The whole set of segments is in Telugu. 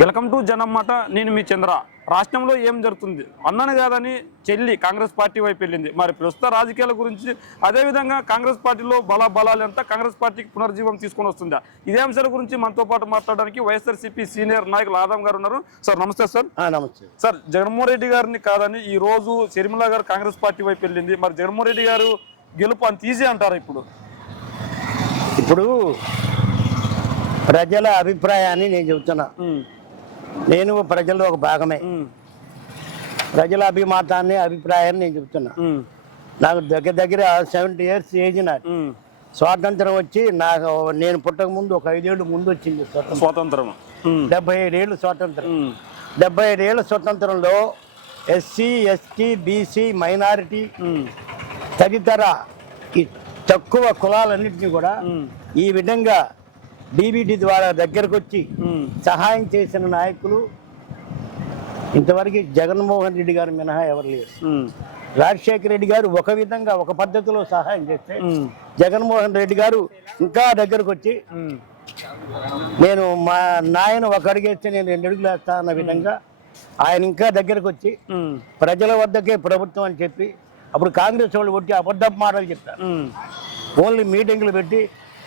వెల్కమ్ టు జనం మాట. నేను మీ చంద్ర. రాష్ట్రంలో ఏం జరుగుతుంది? అన్నను కాదని చెల్లి కాంగ్రెస్ పార్టీ వైపు వెళ్ళింది. మరి ప్రస్తుత రాజకీయాల గురించి, అదేవిధంగా కాంగ్రెస్ పార్టీలో బలాలు ఎంత, కాంగ్రెస్ పార్టీకి పునర్జీవం తీసుకొని వస్తుందా, ఇదే అంశాల గురించి మనతో పాటు మాట్లాడడానికి వైఎస్ఆర్సీపీ సీనియర్ నాయకులు ఆదం గారు ఉన్నారు. సార్ నమస్తే. సార్ నమస్తే సార్. జగన్మోహన్ రెడ్డి గారిని కాదని ఈ రోజు షర్మిల గారు కాంగ్రెస్ పార్టీ వైపు వెళ్ళింది. మరి జగన్మోహన్ రెడ్డి గారు గెలుపు అంత ఈజీ అంటారా? ఇప్పుడు ప్రజల అభిప్రాయాన్ని నేను చెబుతున్నా. నేను ప్రజల్లో ఒక భాగమే. ప్రజల అభిప్రాయాన్ని నేను చెబుతున్నా. నాకు దగ్గర 70 years ఏజ్. నాకు స్వాతంత్రం వచ్చి నేను పుట్టక ముందు ఒక 5 ఏళ్ళు ముందు వచ్చింది స్వాతంత్రం. 75 ఏళ్ళు స్వాతంత్రం. 75 ఏళ్ళ స్వతంత్రంలో ఎస్సీ, ఎస్టీ, బీసీ, మైనారిటీ తదితర ఈ తక్కువ కులాలన్నింటినీ కూడా ఈ విధంగా డీబీటీ ద్వారా దగ్గరకు వచ్చి సహాయం చేసిన నాయకులు ఇంతవరకు జగన్మోహన్ రెడ్డి గారు మినహా ఎవరు లేరు. రాజశేఖర రెడ్డి గారు ఒక విధంగా ఒక పద్ధతిలో సహాయం చేస్తే జగన్మోహన్ రెడ్డి గారు ఇంకా దగ్గరకు వచ్చి నేను మా నాయన ఒక అడుగేస్తే నేను 2 అడుగులు వేస్తా అన్న విధంగా ఆయన ఇంకా దగ్గరకు వచ్చి ప్రజల వద్దకే ప్రభుత్వం అని చెప్పి, అప్పుడు కాంగ్రెస్ వాళ్ళు కొట్టి అబద్ధపు మాటలు చెప్తారు. ఓన్లీ మీటింగ్లు పెట్టి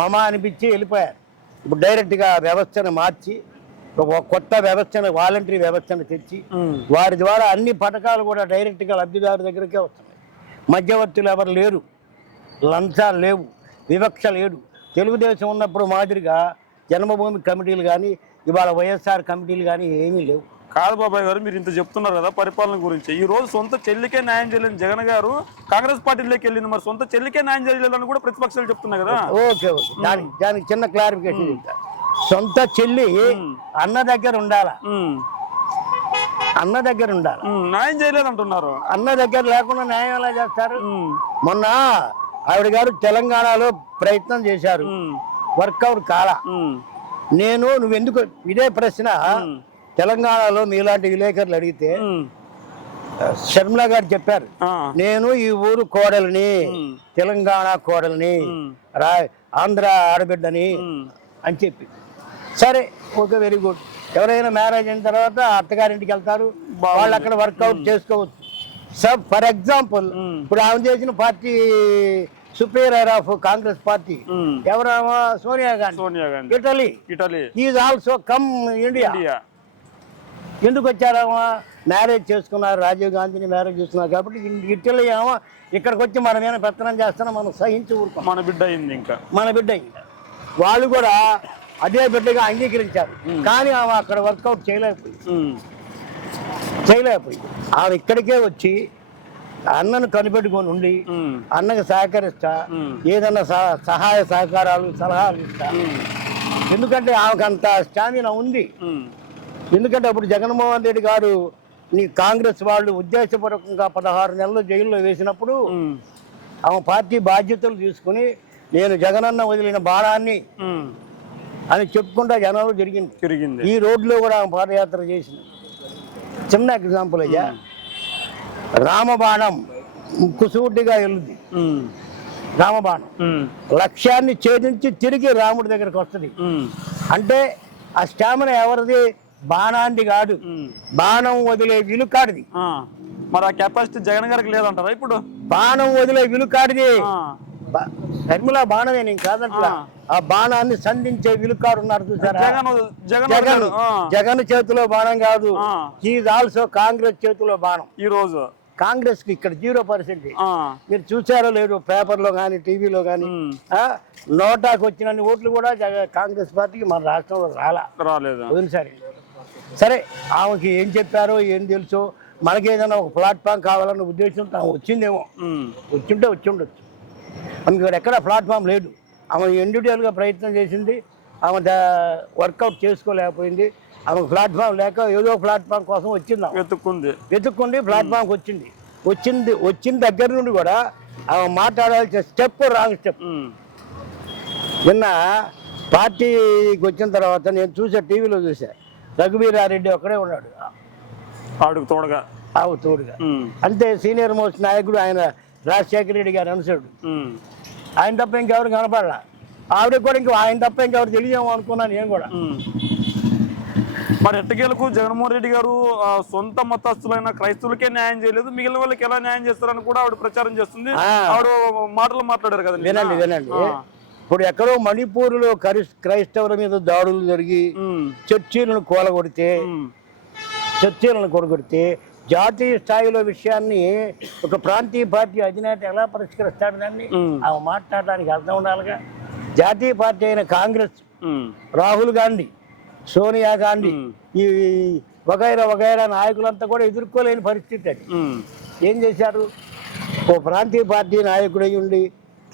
మమ అనిపించి వెళ్ళిపోయారు. ఇప్పుడు డైరెక్ట్గా వ్యవస్థను మార్చి ఒక కొత్త వ్యవస్థను, వాలంటరీ వ్యవస్థను తెచ్చి వారి ద్వారా అన్ని పథకాలు కూడా డైరెక్ట్గా లబ్ధిదారు దగ్గరికే వస్తున్నాయి. మధ్యవర్తులు ఎవరు లేరు, లంచాలు లేవు, వివక్ష లేదు. తెలుగుదేశం ఉన్నప్పుడు మాదిరిగా జన్మభూమి కమిటీలు కానీ ఇవాళ వైఎస్ఆర్ కమిటీలు కానీ ఏమీ లేవు. కాదు బాబాయ్ గారు, మీరు ఇంత చెప్తున్నారు కదా పరిపాలన గురించి. ఈ రోజు సొంత చెల్లికే న్యాయం చేయలేని జగన్ గారు కాంగ్రెస్ పార్టీలోకి వెళ్ళింది. మరి సొంత చెల్లికే న్యాయం చేయలేదని కూడా ప్రతిపక్షాలు చెప్తున్నాయి కదా. ఓకే దానికి చిన్న క్లారిఫికేషన్ చెప్తా. సొంత చెల్లి అన్న దగ్గర ఉండాలా, న్యాయం చేయలేదు అంటున్నారు. అన్న దగ్గర లేకుండా న్యాయం ఎలా చేస్తారు? మొన్న ఆవిడ గారు తెలంగాణలో ప్రయత్నం చేశారు, వర్కౌట్ కాలా. నువ్వెందుకు ఇదే ప్రశ్న తెలంగాణలో మీలాంటి విలేకరులు అడిగితే షర్మిల గారు చెప్పారు, నేను ఈ ఊరు కోడలిని, తెలంగాణ కోడలిని, ఆంధ్ర ఆడబిడ్డని అని చెప్పి. సరే, ఓకే, వెరీ గుడ్. ఎవరైనా మ్యారేజ్ అయిన తర్వాత అత్తగారింటికి వెళ్తారు, వాళ్ళు అక్కడ వర్కౌట్ చేసుకోవచ్చు. ఫర్ ఎగ్జాంపుల్ ఇప్పుడు ఆమె చేసిన party superior of Congress party ఎవరమ్మా? Sonia Gandhi. Italy is also come India. ఎందుకు వచ్చారామా? మ్యారేజ్ చేసుకున్నారు, రాజీవ్ గాంధీని మ్యారేజ్ చేసుకున్నారు కాబట్టి ఇటలీ ఏమో ఇక్కడికి వచ్చి మన మీద పెత్తనం చేస్తున్నా మనం సహించి ఊరుకోం. మన బిడ్డ అయింది. వాళ్ళు కూడా అదే బిడ్డగా అంగీకరించారు. కానీ ఆమె అక్కడ వర్కౌట్ చేయలేకపోయింది. ఆమె ఇక్కడికే వచ్చి అన్నను కనిపెట్టుకొని ఉండి అన్నకు సహకరిస్తా, ఏదన్నా సహాయ సహకారాలు సలహాలు ఇస్తా. ఎందుకంటే ఆమెకు అంత స్టామినా ఉంది. ఎందుకంటే అప్పుడు జగన్మోహన్ రెడ్డి గారు కాంగ్రెస్ వాళ్ళు ఉద్దేశపూర్వకంగా 16 నెలలు జైల్లో వేసినప్పుడు ఆమె పార్టీ బాధ్యతలు తీసుకుని నేను జగనన్న వదిలిన బాణాన్ని అని చెప్పుకుంటా జనంలో జరిగింది. ఈ రోడ్లో కూడా ఆమె పాదయాత్ర చేసింది. చిన్న ఎగ్జాంపుల్ అయ్యా, రామబాణం కుసూటిగా వెళ్తుంది. రామబాణం లక్ష్యాన్ని ఛేదించి తిరిగి రాముడి దగ్గరకు వస్తుంది. అంటే ఆ స్టామినా ఎవరిది? బాణాంది కాదు, బాణం వదిలే విలుకాడిది. మరి ఆ కెపాసిటీ జగన్ గారికి లేదంటారా? ఇప్పుడు బాణం వదిలే విలుకాడిది షర్మిల బాణమే, నేను కాదంటా. ఆ బాణాన్ని సంధించే విలుకాడు ఉన్నారు చూసారా? జగన్ చేతిలో బాణం కాదు, హీజ్ ఆల్సో కాంగ్రెస్ చేతిలో బాణం. ఈ రోజు కాంగ్రెస్ కి ఇక్కడ 0%. మీరు చూసారో లేదు, పేపర్లో కానీ టీవీలో కానీ నోటాకు వచ్చినన్ని ఓట్లు కూడా కాంగ్రెస్ పార్టీకి మన రాష్ట్రంలో రాలేదు. సరే, ఆమెకి ఏం చెప్పారో ఏం తెలుసో, మనకేదైనా ఒక ప్లాట్ఫామ్ కావాలన్న ఉద్దేశంతో ఆమె వచ్చిందేమో. వచ్చి ఉండొచ్చు. ఆమెకి ఎక్కడ ప్లాట్ఫామ్ లేదు. ఆమె ఇండివిజువల్గా ప్రయత్నం చేసింది, ఆమె వర్కౌట్ చేసుకోలేకపోయింది. ఆమెకు ప్లాట్ఫామ్ లేక ఏదో ప్లాట్ఫామ్ కోసం వచ్చింది. వెతుక్కుంది ప్లాట్ఫామ్కి వచ్చిన దగ్గర నుండి కూడా ఆమె మాట్లాడాల్సిన స్టెప్ రాంగ్ స్టెప్. నిన్న పార్టీకి వచ్చిన తర్వాత నేను టీవీలో చూసా, రఘువీరారెడ్డి ఒక్కడే ఉన్నాడు తోడుగా. అంటే సీనియర్ మోస్ట్ నాయకుడు ఆయన, రాజశేఖర రెడ్డి గారు అనుసరుడు. ఆయన తప్ప ఇంకెవరు కనపడలా. ఆవిడ కూడా ఆయన తప్ప ఇంకెవరు తెలియదేమో అనుకున్నాను నేను కూడా. మరి ఎట్టకేలకు జగన్మోహన్ రెడ్డి గారు సొంత మతస్థులైన క్రైస్తవులకే న్యాయం చేయలేదు, మిగిలిన వాళ్ళకి ఎలా న్యాయం చేస్తారని కూడా ఆవిడ ప్రచారం చేస్తుంది. ఆవిడ మాటలు మాట్లాడారు కదా. వినండి. ఇప్పుడు ఎక్కడో మణిపూర్లో క్రైస్తవుల మీద దాడులు జరిగి చర్చీలను కూలగొడితే జాతీయ స్థాయిలో విషయాన్ని ఒక ప్రాంతీయ పార్టీ అధినేత ఎలా పరిష్కరిస్తాడు? దాన్ని ఆమె మాట్లాడడానికి అర్థం ఉండాలిగా. జాతీయ పార్టీ అయిన కాంగ్రెస్, రాహుల్ గాంధీ, సోనియా గాంధీ, ఈ వగైరా నాయకులంతా కూడా ఎదుర్కోలేని పరిస్థితి. అది ఏం చేశారు? ఓ ప్రాంతీయ పార్టీ నాయకుడు అయి ఉండి,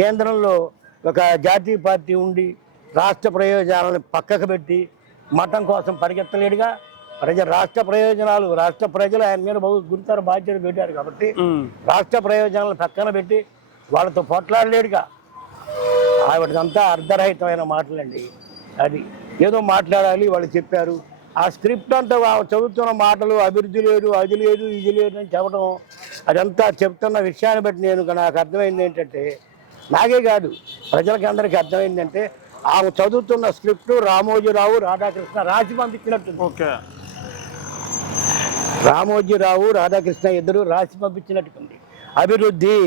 కేంద్రంలో ఒక జాతీయ పార్టీ ఉండి, రాష్ట్ర ప్రయోజనాలను పక్కకు పెట్టి మతం కోసం పరిగెత్తలేడుగా. రాష్ట్ర ప్రయోజనాలు, రాష్ట్ర ప్రజలు ఆయన మీద గురుతర బాధ్యత పెట్టారు కాబట్టి రాష్ట్ర ప్రయోజనాలను పక్కన పెట్టి వాళ్ళతో పోట్లాడలేడుగా. ఆవిడదంతా అర్ధరహితమైన మాటలండి. అది ఏదో మాట్లాడాలి వాళ్ళు చెప్పారు. ఆ స్క్రిప్ట్ అంతా చదువుతున్న మాటలు అభివృద్ధి లేదు, అది లేదు, ఇది లేదు అని చెప్పడం, అదంతా చెప్తున్న విషయాన్ని బట్టి నాకు అర్థమైంది ఏంటంటే, నాకే కాదు ప్రజలకి అందరికీ అర్థమైందంటే, ఆమె చదువుతున్న స్క్రిప్ట్ రామోజీరావు, రాధాకృష్ణ రాసి పంపించినట్టుంది. ఓకే, రామోజీరావు, రాధాకృష్ణ ఇద్దరు రాసి పంపించినట్టుంది. అభివృద్ధి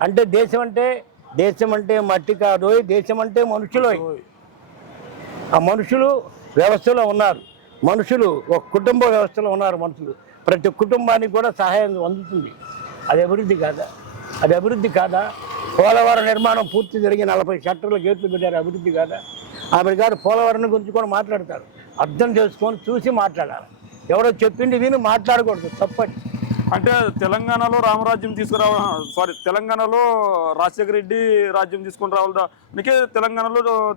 అంటే దేశం అంటే మట్టి కాదు, దేశం అంటే మనుషులు. ఆ మనుషులు వ్యవస్థలో ఉన్నారు, మనుషులు ఒక కుటుంబ వ్యవస్థలో ఉన్నారు. మనుషులు ప్రతి కుటుంబానికి కూడా సహాయం అందుతుంది. అది అభివృద్ధి కాదా? పోలవరం నిర్మాణం పూర్తి జరిగి 40 షట్టర్లు గేట్లు పెట్టారు. అభివృద్ధి కాదా? ఆమె గారు పోలవరం గురించి కూడా మాట్లాడతారు. అర్థం చేసుకొని చూసి మాట్లాడాలి. ఎవరో చెప్పింది విని మాట్లాడకూడదు, తప్పటి. అంటే తెలంగాణలో రామరాజ్యం తెలంగాణలో రాజశేఖర రెడ్డి రాజ్యం తీసుకొని రావాలనికే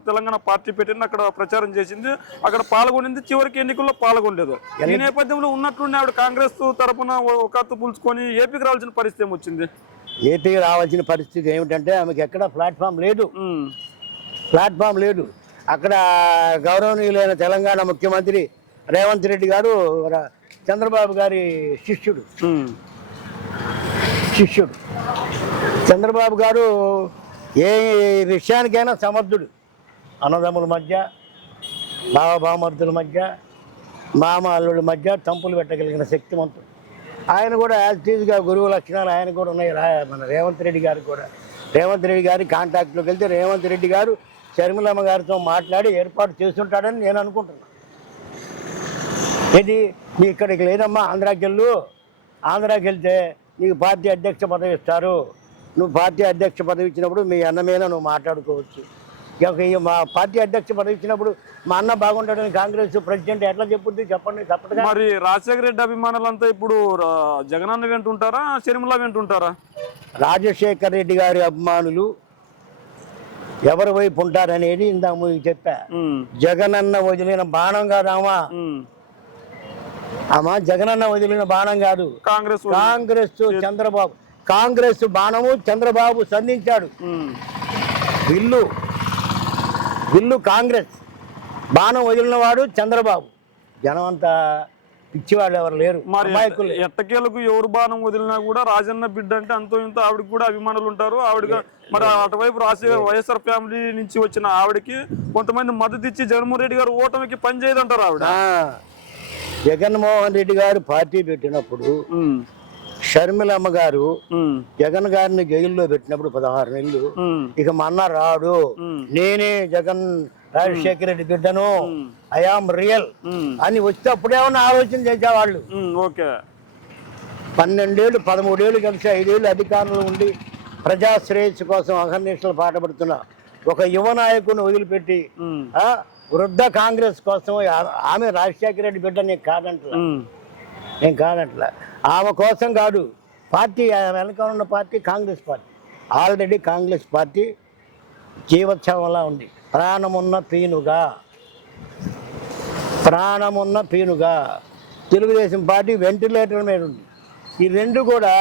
తెలంగాణ పార్టీ పెట్టింది, అక్కడ ప్రచారం చేసింది, అక్కడ పాల్గొనింది, చివరికి ఎన్నికల్లో పాల్గొనలేదు. ఈ నేపథ్యంలో ఉన్నట్లుండి ఆవిడ కాంగ్రెస్ తరఫున ఒకత్తు పులుచుకొని ఏపీకి రావాల్సిన పరిస్థితి ఏమొచ్చింది? ఏపీకి రావాల్సిన పరిస్థితి ఏమిటంటే ఆమెకి ఎక్కడ ప్లాట్ఫామ్ లేదు. అక్కడ గౌరవనీయులైన తెలంగాణ ముఖ్యమంత్రి రేవంత్ రెడ్డి గారు చంద్రబాబు గారి శిష్యుడు. చంద్రబాబు గారు ఏ విషయానికైనా సమర్థుడు. అన్నదమ్ముల మధ్య, బావబామర్దుల మధ్య, మామ అల్లుల మధ్య తంపులు పెట్టగలిగిన శక్తివంతుడు. ఆయన కూడా యాజ్టీజ్గా గురువు లక్షణాలు ఆయన కూడా ఉన్నాయి. మన రేవంత్ రెడ్డి గారి కాంటాక్ట్లోకి వెళ్తే రేవంత్ రెడ్డి గారు షర్మిలమ్మ గారితో మాట్లాడి ఏర్పాటు చేస్తుంటాడని నేను అనుకుంటున్నాను. ఇది నీ ఇక్కడికి లేదమ్మా, ఆంధ్రాకి వెళ్తే నీకు పార్టీ అధ్యక్ష పదవి ఇస్తారు. నువ్వు పార్టీ అధ్యక్ష పదవి ఇచ్చినప్పుడు మీ అన్న మీద నువ్వు మాట్లాడుకోవచ్చు. మా పార్టీ అధ్యక్ష పదవి ఇచ్చినప్పుడు మా అన్న బాగుంటాడని కాంగ్రెస్ ప్రెసిడెంట్ ఎట్లా చెప్పండి తప్పదుగా. మరి రాజశేఖర రెడ్డి అభిమానులంతా ఇప్పుడు జగనన్న వెంటుంటారా, షర్మిల వెంటుంటారా? రాజశేఖర రెడ్డి గారి అభిమానులు ఎవరి వైపు ఉంటారనేది ఇందాక మీకు చెప్పా. జగనన్న వదిలిన బాణం కాదామా, జగనన్న వదిలిన బాణం కాదు, కాంగ్రెస్ చంద్రబాబు, కాంగ్రెస్ బాణము చంద్రబాబు సంధించాడు. విల్లు కాంగ్రెస్, బాణం వదిలిన వాడు చంద్రబాబు. జనం అంతా పిచ్చివాళ్ళు ఎవరు లేరు. ఎట్టకేలకు ఎవరు బాణం వదిలినా కూడా రాజన్న బిడ్డ అంటే అంతో ఇంతో ఆవిడకి కూడా అభిమానులు ఉంటారు. ఆవిడకి మరి అటువైపు వైఎస్ఆర్ ఫ్యామిలీ నుంచి వచ్చిన ఆవిడకి కొంతమంది మద్దతు ఇచ్చి జగన్మోహన్ రెడ్డి గారు ఓటమికి పనిచేయదంటారు. ఆవిడ జగన్మోహన్ రెడ్డి గారు పార్టీ పెట్టినప్పుడు షర్మిలమ్మ గారు జగన్ గారిని జైల్లో పెట్టినప్పుడు 16 నెలలు, ఇక మా అన్న రాడు, నేనే జగన్ రాజశేఖర రెడ్డి బిడ్డను, ఐఆమ్ రియల్ అని వస్తే అప్పుడేమన్నా ఆలోచన చేసేవాళ్ళు. 12 ఏళ్ళు 13 ఏళ్ళు కలిసి 5 ఏళ్ళు అధికారంలో ఉండి ప్రజా శ్రేయస్సు కోసం అహర్నిశలు పాటుపడుతున్న ఒక యువ నాయకుడిని వదిలిపెట్టి వృద్ధ కాంగ్రెస్ కోసం ఆమె రాజశేఖర రెడ్డి బిడ్డ నేను కాదంట్లా. ఆమె కోసం కాదు, పార్టీ వెనక ఉన్న party Congress party. Already Congress party జీవోత్సవంలా ఉంది. ప్రాణమున్న పీనుగా తెలుగుదేశం పార్టీ వెంటిలేటర్ మీద ఉంది. ఈ రెండు కూడా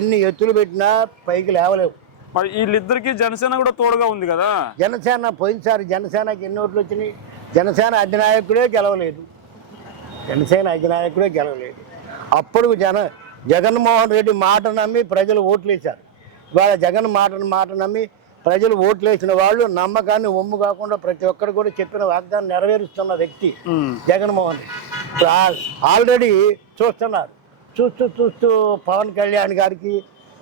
ఎన్ని ఎత్తులు పెట్టినా పైకి లేవలేవు. మరి వీళ్ళిద్దరికి జనసేన కూడా తోడుగా ఉంది కదా. జనసేన పోయినసారి జనసేనకి ఎన్ని ఓట్లు వచ్చినాయి? జనసేన అధినాయకుడే గెలవలేదు. అప్పుడు జగన్మోహన్ రెడ్డి మాట నమ్మి ప్రజలు ఓట్లు వేశారు. ఇవాళ జగన్ మాట నమ్మి ప్రజలు ఓట్లు వేసిన వాళ్ళు నమ్మకాన్ని ఒమ్ము కాకుండా ప్రతి ఒక్కరు కూడా చెప్పిన వాగ్దానం నెరవేరుస్తున్న వ్యక్తి జగన్మోహన్ రెడ్డి. ఆల్రెడీ చూస్తున్నారు. చూస్తూ పవన్ కళ్యాణ్ గారికి,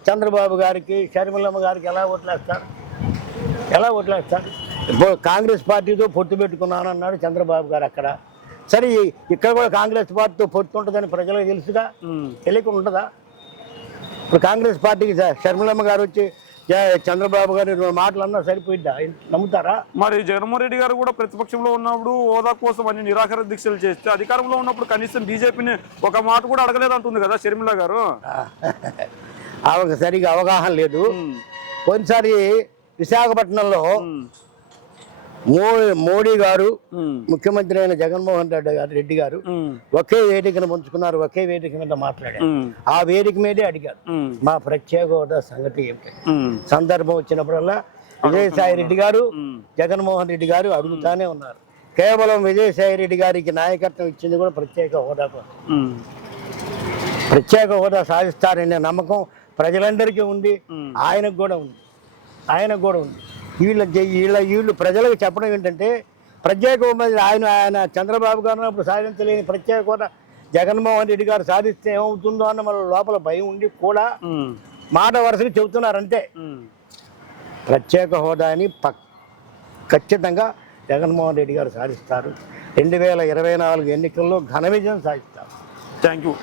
చంద్రబాబు గారికి, షర్మిలమ్మ గారికి ఎలా ఓట్లేస్తారు? ఇప్పుడు కాంగ్రెస్ పార్టీతో పొత్తు పెట్టుకున్నాను అన్నాడు చంద్రబాబు గారు అక్కడ. సరే, ఇక్కడ కూడా కాంగ్రెస్ పార్టీతో పొత్తు ఉంటుందని ప్రజలకు తెలుసుగా, తెలియకుండా ఉంటుందా? ఇప్పుడు కాంగ్రెస్ పార్టీకి షర్మిలమ్మ గారు వచ్చి చంద్రబాబు గారు 2 మాటలు అన్నా సరిపోయిద్దా? నమ్ముతారా? మరి జగన్మోహన్ రెడ్డి గారు కూడా ప్రతిపక్షంలో ఉన్నప్పుడు హోదా కోసం అన్ని నిరాకరణ దీక్షలు చేస్తే, అధికారంలో ఉన్నప్పుడు కనీసం బీజేపీని ఒక మాట కూడా అడగలేదు అంటుంది కదా షర్మిల గారు. ఆమెకు సరిగా అవగాహన లేదు. కొన్నిసారి విశాఖపట్నంలో మోడీ గారు, ముఖ్యమంత్రి అయిన జగన్మోహన్ రెడ్డి గారు ఒకే వేదికను పంచుకున్నారు, ఒకే వేదిక మీద మాట్లాడారు. ఆ వేదిక మీదే అడిగారు మా ప్రత్యేక హోదా సంగతి ఏమిటి. సందర్భం వచ్చినప్పుడల్లా విజయసాయి రెడ్డి గారు, జగన్మోహన్ రెడ్డి గారు అడుగుతానే ఉన్నారు. కేవలం విజయసాయి రెడ్డి గారికి నాయకత్వం ఇచ్చింది కూడా ప్రత్యేక హోదా కోసం. ప్రత్యేక హోదా సాధిస్తారనే నమ్మకం ప్రజలందరికీ ఉంది, ఆయనకు కూడా ఉంది. వీళ్ళు ప్రజలకు చెప్పడం ఏంటంటే, ప్రత్యేక హోదా ఆయన చంద్రబాబు గారు అప్పుడు సాధించలేని ప్రత్యేక హోదా జగన్మోహన్ రెడ్డి గారు సాధిస్తే ఏమవుతుందో అన్న మన లోపల భయం ఉండి కూడా మాట వరుసగా చెబుతున్నారంటే, ప్రత్యేక హోదాని ఖచ్చితంగా జగన్మోహన్ రెడ్డి గారు సాధిస్తారు. 2024 ఎన్నికల్లో ఘన విజయం సాధిస్తారు. Thank you.